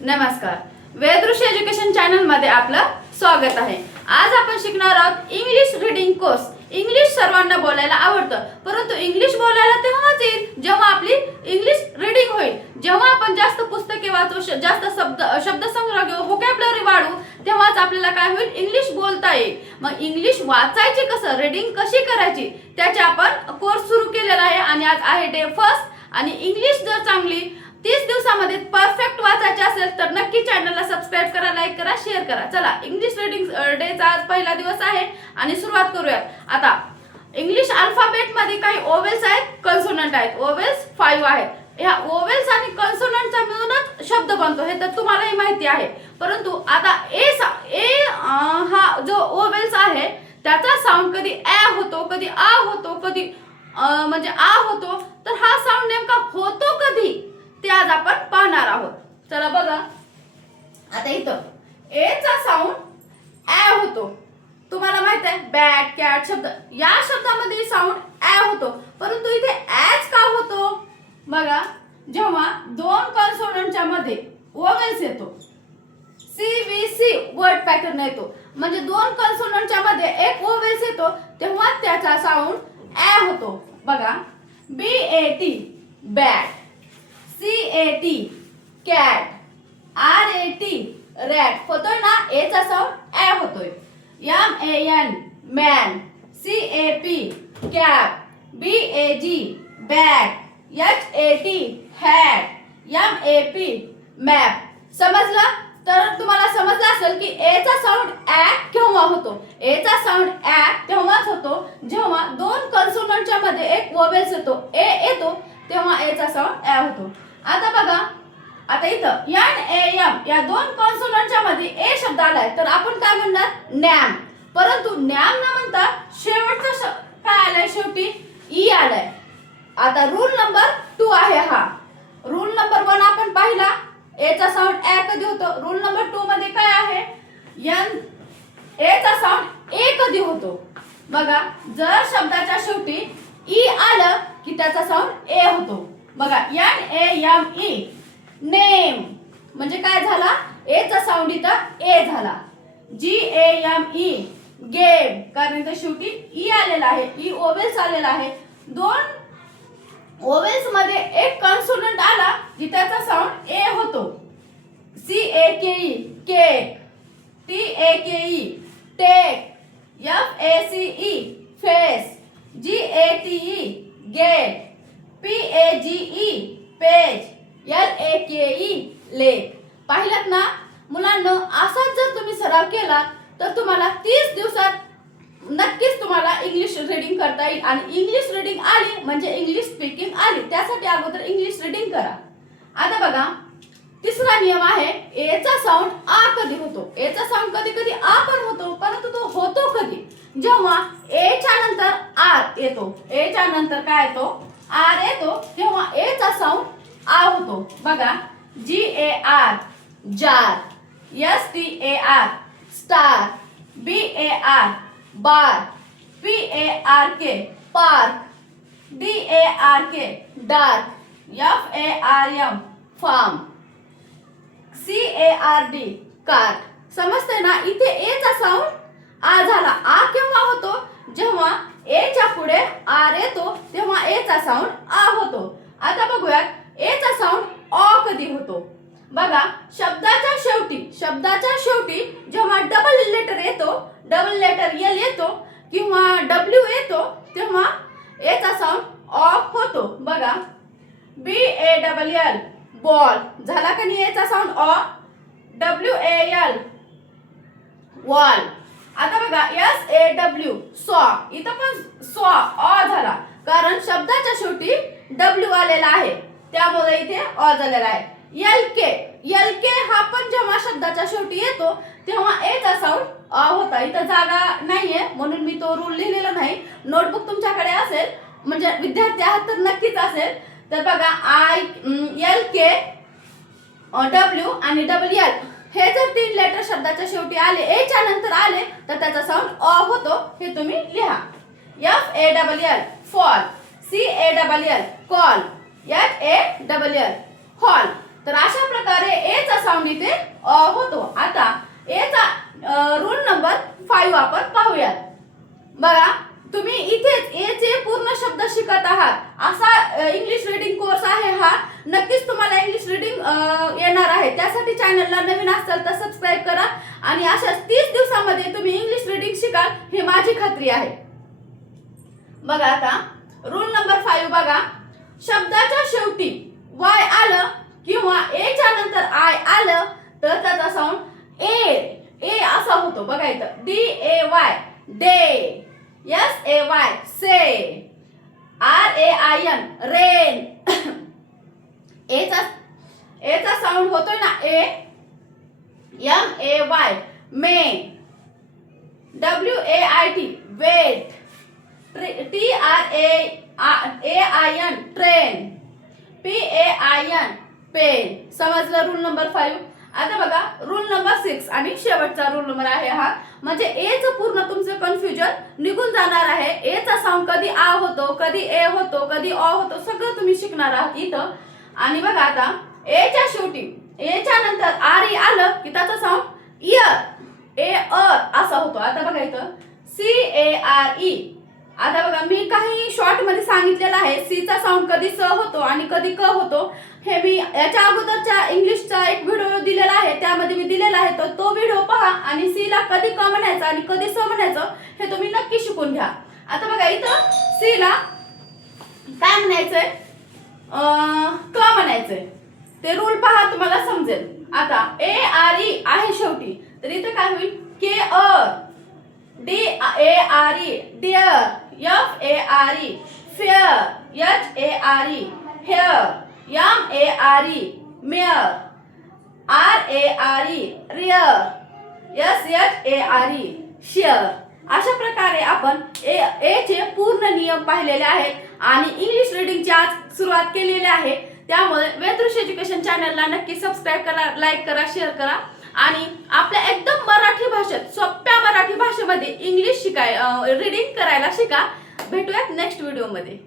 नमस्कार. वेदृश्य education channel मध्ये आपलं स्वागत आहे. आज आपण शिकणार आहोत इंग्लिश रीडिंग कोर्स. इंग्लिश सर्वांना बोलायला आवडतं, परंतु इंग्लिश बोलायला तेव्हाच येईल जेव्हा आपली इंग्लिश रीडिंग होईल. जेव्हा आपण जास्त पुस्तके वाचू, जास्त शब्दसंग्रह घेऊ, व्होकॅब्युलरी वाढू, तेव्हाच आपल्याला काय होईल, इंग्लिश बोलता येईल. मग इंग्लिश वाचायची कसं, रीडिंग कशी करायची, त्याचे आपण कोर्स सुरू केलेला आहे आणि आज आहे डे फर्स्ट. आणि इंग्लिश जर चांगली 30 दिवसामध्ये परफेक्ट वाचायचे असेल तर नक्की चॅनलला सबस्क्राईब करा, लाईक करा, शेअर करा. चला, इंग्लिश रीडिंग डेचा आज पहिला दिवस आहे आणि सुरुवात करूयात. आता इंग्लिश अल्फाबेट मध्ये काही ओवेल्स आहेत, कन्सोनंट आहेत. ओवेल्स 5 आहेत. ह्या ओवेल्स आणि कन्सोनंटचा मिळूनच शब्द बनतो, हे तर तुम्हालाही माहिती आहे. परंतु आता हा जो ओवेल्स आहे त्याचा साऊंड कधी ॲ होतो, कधी आ होतो, कधी म्हणजे आ होतो. तर हा साऊंड नेमका होतो कधी ते आज आपण पाहणार आहोत. चला बघा, आता इथं ए चा साऊंड ॲ होतो. तुम्हाला माहित आहे बॅट, कॅट शब्द, या शब्दामध्ये साऊंड ॲ होतो, परंतु इथे ॲच का होतो? बघा, जेव्हा दोन कन्सोनंटच्या मध्ये ओवेल्स येतो, C V C word pattern येतो, म्हणजे दोन कन्सोनंटच्या मध्ये एक ओवेल्स येतो, तेव्हा त्याचा साऊंड ॲ होतो. बघा, B A T bat, CAT cat, RAT rat होतोय ना, ए चा साऊंड ॲ होतोय. MAN man, CAP cap, BAG bag, HAT hat, MAP map. समजलं? तर तुम्हाला समजलं असेल की ए चा साऊंड ॲ केव्हा होतो. ए चा साऊंड ॲ तेव्हाच होतो जेव्हा दोन कन्सोनंटच्या मध्ये एक वोवेल्स येतो, ए येतो, तेव्हा ए चा साऊंड ॲ होतो. आता बघा, आता इथं NAM या दोन कॉन्सोनंटच्या मध्ये ए शब्द आलाय, तर आपण काय म्हणणार, नॅम. परंतु नॅम न म्हणता शेवटचा काय आलाय, शेवटी ई आलाय. आता रूल नंबर 2 आहे हा. रूल नंबर 1 आपण पाहिला, ए चा साऊंड ॲ कधी होतो. रूल नंबर 2 मध्ये काय आहे, ए चा साऊंड ए कधी होतो. बघा, जर शब्दाच्या शेवटी ई आलं की त्याचा साऊंड ए होतो. बघा, NAME नेम म्हणजे काय झाला, ए चा साऊंड इथं ए झाला. GAME गेम, कारण इथं शेवटी ई आलेला आहे, ई ओवेल्स आलेला आहे. दोन ओवेल्स मध्ये एक कन्सोनंट आला की त्याचा साऊंड ए होतो. CAKE cake, TAKE take, FACE face, GATE gate, PAGE page, LAKE lake. पाहिलात ना मुलांना, असाच जर तुम्ही सराव केला तर तुम्हाला 30 दिवसात नक्कीच तुम्हाला इंग्लिश रीडिंग करता येईल. आणि इंग्लिश रीडिंग आली म्हणजे इंग्लिश स्पीकिंग आली. त्यासाठी अगोदर इंग्लिश रीडिंग करा. आता बघा, तिसरा नियम आहे, ए चा साऊंड आ कधी होतो. ए चा साऊंड कधी कधी आ पण होतो, परंतु तो होतो कधी, जेव्हा ए च्या नंतर आर येतो. ए च्या नंतर काय येतो, आर येतो, तेव्हा ए चा साऊंड आ होतो. बघा, GAR jar, STAR star, BAR bar, PARK park, DARK dark, FARM farm, CARD card. समजतंय ना, इथे ए चा साऊंड आ झाला. आ केव्हा होतो, जेव्हा ए च्या पुढे आर येतो, तेव्हा ए चा साऊंड आ होतो. आता बघूयात, ए चा साऊंड अ कधी होतो. बघा, शब्दाच्या शेवटी जेव्हा डबल लेटर येतो, डबल लेटर एल येतो किंवा डब्ल्यू येतो, तेव्हा ए चा साऊंड अ होतो. बघा, BALL बॉल झाला का नाही, ए चा साऊंड अ. WAL wall. आता बघा, SAW सॉ, इथं पण सॉ अ झाला, कारण शब्दाच्या शेवटी डब्ल्यू आलेला आहे, त्यामुळे इथे अ झालेला आहे. LK हा पण जेव्हा शब्दाच्या शेवटी येतो तेव्हा ए चा साऊंड अ होता. इथं जागा नाहीये म्हणून मी तो रूल लिहिलेला नाही. नोटबुक तुमच्याकडे असेल, म्हणजे विद्यार्थी आहात तर नक्कीच असेल. तर बघा, LK डब्ल्यू आणि WL हे जर 3 लेटर शब्दाच्या शेवटी आले, ए च्या नंतर आले, तर त्याचा साऊंड अ होतो. हे तुम्ही लिहा. FALL fall, CALL call, HALL hall. तर अशा प्रकारे ए चा साऊंड इथे होतो. आता एचा रूल नंबर 5 आपण पाहूयात. बघा, तुम्ही इथेच एचे पूर्ण शब्द शिकत आहात. असा इंग्लिश रीडिंग कोर्स आहे हा. नक्कीच तुम्हाला इंग्लिश रीडिंग येणार आहे. त्यासाठी चॅनलला नवीन असाल तर सबस्क्राईब करा आणि अशाच 30 दिवसामध्ये तुम्ही इंग्लिश रीडिंग शिकाल ही माझी खात्री आहे. बघा आता रूल नंबर 5 बघा, शब्दाच्या शेवटी वाय आलं किंवा एच्या नंतर आय आलं तर त्याचा साऊंड ए असा होतो. बघा इथं DAY day, SAY say, RAIN rain. एचा साऊंड होतोय ना A. MAY may, WAIT wait, TRAIN train, PAIN pain. समजलं रूल नंबर 5. आता बघा रूल नंबर 6 आणि शेवटचा रूल नंबर आहे हा. म्हणजे एचं पूर्ण तुमचं कन्फ्युजन निघून जाणार आहे. एचा साऊंड कधी आ होतो, कधी ए होतो, कधी अ होतो, सगळं तुम्ही शिकणार आहात इथं. आणि बघा आता एच्या शेवटी एच्या नंतर आर आलं की त्याचा साऊंड इयर असा होतो. आता बघा इथं CARE. आता बघा मी काही शॉर्ट मध्ये सांगितलेलं आहे. सी चा साऊंड कधी स होतो आणि कधी क होतो. हे मी याच्या अगोदरच्या इंग्लिशचा एक व्हिडिओ दिलेला आहे, त्यामध्ये मी दिलेला आहे. तर तो व्हिडिओ पहा आणि सी ला कधी क म्हणायचं आणि कधी स म्हणायचं हे तुम्ही नक्की शिकून घ्या. आता बघा इथं सी ला काय म्हणायचंय, क म्हणायचंय. ते रूल पहा तुम्हाला समजेल. आता ARE आहे शेवटी, तर इथं काय होईल DARE dare, FARE fare, HARE hare, MARE mare, RARE rare, SHARE share. अशा प्रकारे आपण चे पूर्ण नियम पाहिलेले आहेत आणि इंग्लिश रीडिंगची आज सुरुवात केलेली आहे. त्यामुळे वेदृश एज्युकेशन चॅनलला नक्की सबस्क्राईब करा, लाईक करा, शेअर करा आणि आपल्या एकदम मराठी भाषेत, सोप्या मराठी भाषेमध्ये इंग्लिश रीडिंग करायला शिका. भेटूयात नेक्स्ट व्हिडिओमध्ये.